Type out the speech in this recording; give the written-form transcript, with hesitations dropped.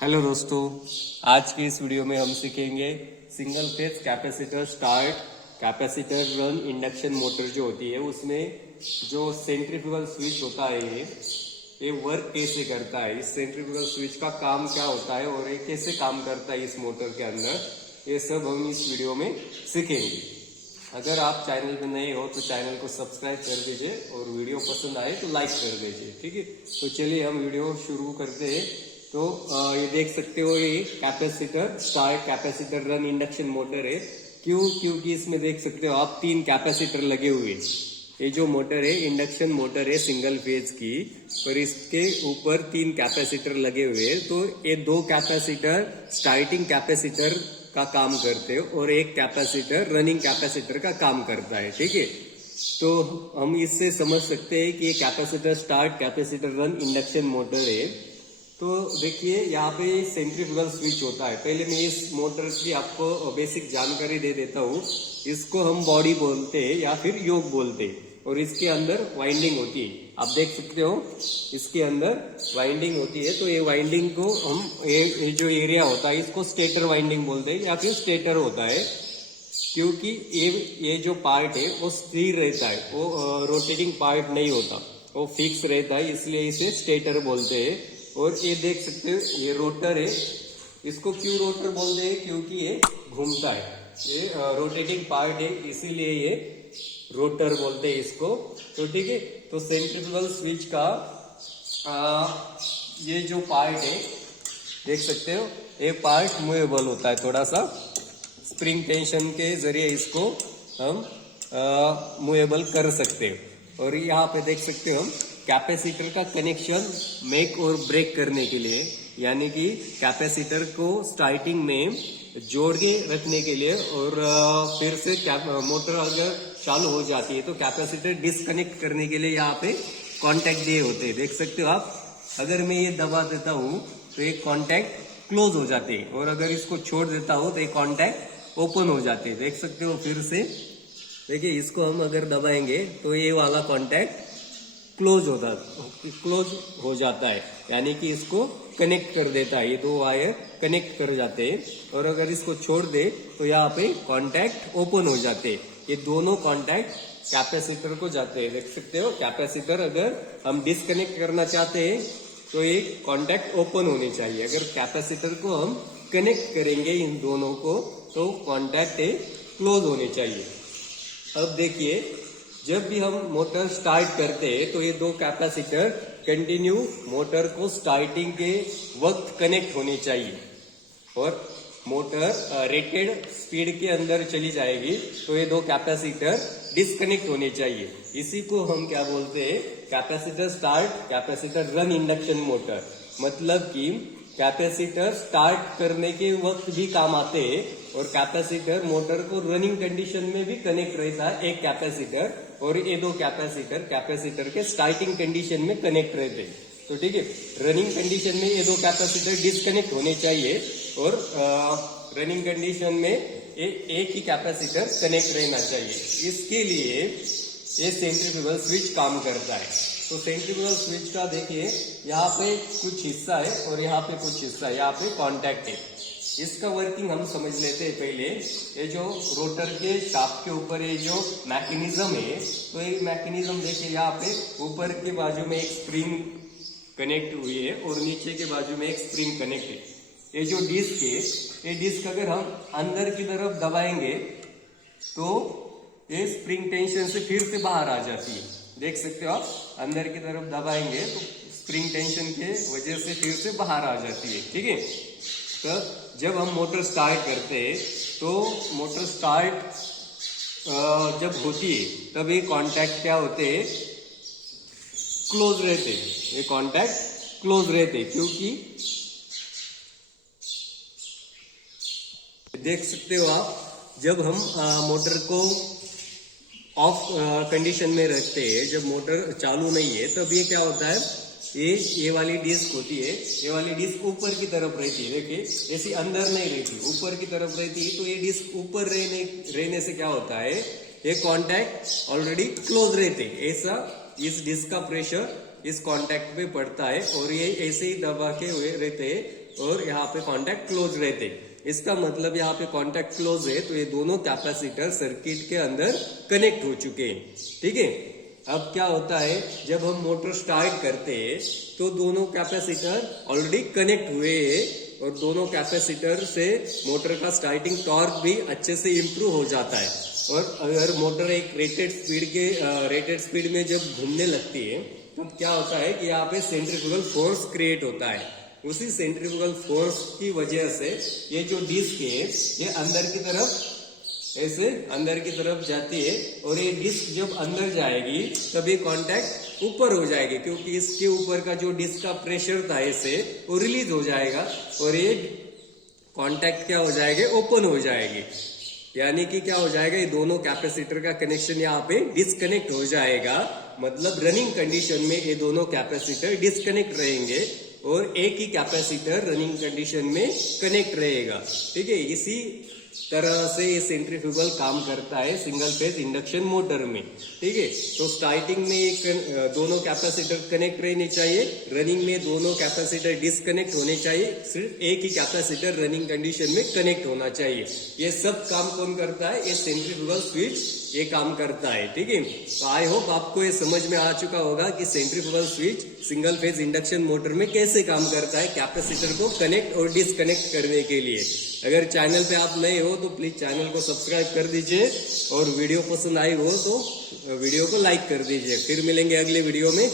Hello दोस्तों, आज की इस वीडियो में हम सीखेंगे single phase capacitor start capacitor run induction motor जो होती है उसमें जो सेंट्रीफ्यूगल स्विच होता है ये वर्क कैसे करता है, इस सेंट्रीफ्यूगल स्विच का काम क्या होता है और ये कैसे काम करता है इस मोटर के अंदर, ये सब हम इस वीडियो में सीखेंगे। अगर आप चैनल पे नए हो तो चैनल को सब्सक्राइब कर दीजिए और वीडियो पसंद आए तो लाइक कर दीजिए। ठीक है, तो चलिए हम वीडियो शुरू करते हैं। तो ये देख सकते हो ये capacitor start capacitor run induction motor है। क्योंकि इसमें देख सकते हो आप 3 कैपेसिटर लगे हुए हैं। ये जो मोटर है इंडक्शन मोटर है सिंगल फेज की, और इसके ऊपर 3 कैपेसिटर लगे हुए हैं। तो ये 2 कैपेसिटर स्टार्टिंग कैपेसिटर का काम करते हैं और एक कैपेसिटर रनिंग कैपेसिटर का काम करता है। ठीक है, तो हम इससे समझ सकते हैं कि ये capacitor start capacitor run induction motor है। तो देखिए यहाँ पे सेंट्रीफ्यूगल स्विच होता है। पहले मैं इस मोटर की आपको बेसिक जानकारी दे देता हूँ। इसको हम बॉडी बोलते हैं या फिर योक बोलते हैं, और इसके अंदर वाइंडिंग होती है। आप देख सकते हो इसके अंदर वाइंडिंग होती है। तो ये वाइंडिंग को हम ये जो एरिया होता है इसको स्टेटर वाइंडिंग बोलते हैं या फिर स्टेटर होता है, क्योंकि ये जो पार्ट है वो स्थिर रहता है, वो रोटेटिंग पार्ट नहीं होता, वो फिक्स रहता है, इसलिए इसे स्टेटर बोलते हैं। और ये देख सकते हो ये रोटर है। इसको क्यों रोटर बोलते हैं? क्योंकि ये घूमता है, ये रोटेटिंग पार्ट है, इसीलिए ये रोटर बोलते हैं इसको। तो ठीक है, तो सेंट्रीफ्यूगल स्विच का ये जो पार्ट है देख सकते हो, ये पार्ट मूवेबल होता है। थोड़ा सा स्प्रिंग टेंशन के जरिए इसको हम मूवेबल कर सकते हैं। और यहाँ पे देख सकते हो हम कैपेसिटर का कनेक्शन मेक और ब्रेक करने के लिए, यानी कि कैपेसिटर को स्टार्टिंग में जोड़ के रखने के लिए, और फिर से मोटर अगर चालू हो जाती है तो कैपेसिटर डिस्कनेक्ट करने के लिए यहाँ पे कॉन्टैक्ट दिए होते हैं। देख सकते हो आप, अगर मैं ये दबा देता हूँ तो ये कॉन्टैक्ट क्लोज हो जाते हैं, और अगर इसको छोड़ देता हूँ तो ये कॉन्टैक्ट ओपन हो जाते हैं। देख सकते हो फिर से, देखिए इसको हम अगर दबाएंगे तो ये वाला कॉन्टैक्ट क्लोज हो जाता है, यानी कि इसको कनेक्ट कर देता है। ये 2 वायर कनेक्ट कर जाते हैं, और अगर इसको छोड़ दे तो यहाँ पे कॉन्टैक्ट ओपन हो जाते हैं। ये दोनों कॉन्टैक्ट कैपेसिटर को जाते हैं। देख सकते हो कैपेसिटर अगर हम डिस्कनेक्ट करना चाहते हैं तो ये कॉन्टैक्ट ओपन होने चाहिए। अगर कैपेसिटर को हम कनेक्ट करेंगे इन दोनों को तो कॉन्टैक्ट क्लोज होने चाहिए। अब देखिए, जब भी हम मोटर स्टार्ट करते हैं तो ये 2 कैपेसिटर कंटिन्यू मोटर को स्टार्टिंग के वक्त कनेक्ट होने चाहिए, और मोटर रेटेड स्पीड के अंदर चली जाएगी तो ये 2 कैपेसिटर डिस्कनेक्ट होने चाहिए। इसी को हम क्या बोलते हैं? Capacitor start capacitor run induction motor. मतलब कि कैपेसिटर स्टार्ट करने के वक्त भी काम आते हैं, और कैपेसिटर मोटर को रनिंग कंडीशन में भी कनेक्ट रहता है एक कैपेसिटर, और ये 2 कैपेसिटर के स्टार्टिंग कंडीशन में कनेक्ट रहते हैं। तो ठीक है, रनिंग कंडीशन में ये 2 कैपेसिटर डिस्कनेक्ट होने चाहिए, और रनिंग कंडीशन में एक ही कैपेसिटर कनेक्ट रहना चाहिए। इसके लिए ये सेंट्रीफ्यूगल स्विच काम करता है। तो सेंट्रीफ्यूगल स्विच का देखिए, यहाँ पे कुछ हिस्सा है और यहाँ पे कुछ हिस्सा है, यहाँ पे कॉन्टैक्ट है। इसका वर्किंग हम समझ लेते हैं पहले। ये जो रोटर के शाफ्ट के ऊपर ये जो मैकेनिज्म है, तो ये मैकेनिज्म देखिए यहाँ पे ऊपर के बाजू में एक स्प्रिंग कनेक्ट हुई है और नीचे के बाजू में एक स्प्रिंग कनेक्ट है। ये जो डिस्क है, ये डिस्क अगर हम अंदर की तरफ दबाएंगे तो ये स्प्रिंग टेंशन से फिर से बाहर आ जाती है। देख सकते हो आप, अंदर की तरफ दबाएंगे तो स्प्रिंग टेंशन के वजह से फिर से बाहर आ जाती है। ठीक है, तो जब हम मोटर स्टार्ट करते हैं तो मोटर स्टार्ट जब होती है तब ये कॉन्टैक्ट क्या होते हैं? क्लोज रहते हैं। ये कॉन्टैक्ट क्लोज रहते हैं, क्योंकि देख सकते हो आप, जब हम मोटर को ऑफ कंडीशन में रखते हैं, जब मोटर चालू नहीं है तब ये क्या होता है, ये वाली डिस्क होती है, ये वाली डिस्क ऊपर की तरफ रहती है। देखिए ऐसी अंदर नहीं रहती, ऊपर की तरफ रहती है। तो ये डिस्क ऊपर रहने से क्या होता है, ये कॉन्टैक्ट ऑलरेडी क्लोज रहते हैं। ऐसा इस डिस्क का प्रेशर इस कांटेक्ट पे पड़ता है और ये ऐसे ही दबा के हुए रहते हैं और यहाँ पे कॉन्टैक्ट क्लोज रहते। इसका मतलब यहाँ पे कॉन्टैक्ट क्लोज है तो ये दोनों कैपेसिटर सर्किट के अंदर कनेक्ट हो चुके हैं। ठीक है, अब क्या होता है, जब हम मोटर स्टार्ट करते हैं तो दोनों कैपेसिटर ऑलरेडी कनेक्ट हुए हैं और दोनों कैपेसिटर से मोटर का स्टार्टिंग टॉर्क भी अच्छे से इंप्रूव हो जाता है। और अगर मोटर एक रेटेड स्पीड में जब घूमने लगती है तब क्या होता है कि यहाँ पे सेंट्रीफ्यूगल फोर्स क्रिएट होता है। उसी सेंट्रीफ्यूगल फोर्स की वजह से ये जो डिस्क है ये अंदर की तरफ ऐसे अंदर की तरफ जाती है और ये डिस्क जब अंदर जाएगी तब ये कॉन्टैक्ट ऊपर हो जाएगी, क्योंकि इसके ऊपर का जो डिस्क का प्रेशर था ऐसे वो रिलीज हो जाएगा और ये कॉन्टैक्ट क्या हो जाएगा, ओपन हो जाएगी। यानी कि क्या हो जाएगा, ये दोनों कैपेसिटर का कनेक्शन यहाँ पे डिस्कनेक्ट हो जाएगा। मतलब रनिंग कंडीशन में ये दोनों कैपेसिटर डिस्कनेक्ट रहेंगे और एक ही कैपेसिटर रनिंग कंडीशन में कनेक्ट रहेगा। ठीक है, इसी तरह से ये सेंट्रीफ्यूगल काम करता है सिंगल फेज इंडक्शन मोटर में। ठीक है, तो स्टार्टिंग में दोनों कैपेसिटर कनेक्ट रहने चाहिए, रनिंग में दोनों कैपेसिटर डिस्कनेक्ट होने चाहिए, सिर्फ एक ही कैपेसिटर रनिंग कंडीशन में कनेक्ट होना चाहिए। ये सब काम कौन करता है, ये सेंट्रीफ्यूगल स्विच ये काम करता है। ठीक है, तो आई होप आपको ये समझ में आ चुका होगा कि centrifugal switch single phase induction motor में कैसे काम करता है कैपेसिटर को कनेक्ट और डिस्कनेक्ट करने के लिए। अगर चैनल पे आप नए हो तो प्लीज चैनल को सब्सक्राइब कर दीजिए और वीडियो पसंद आई हो तो वीडियो को लाइक कर दीजिए। फिर मिलेंगे अगले वीडियो में।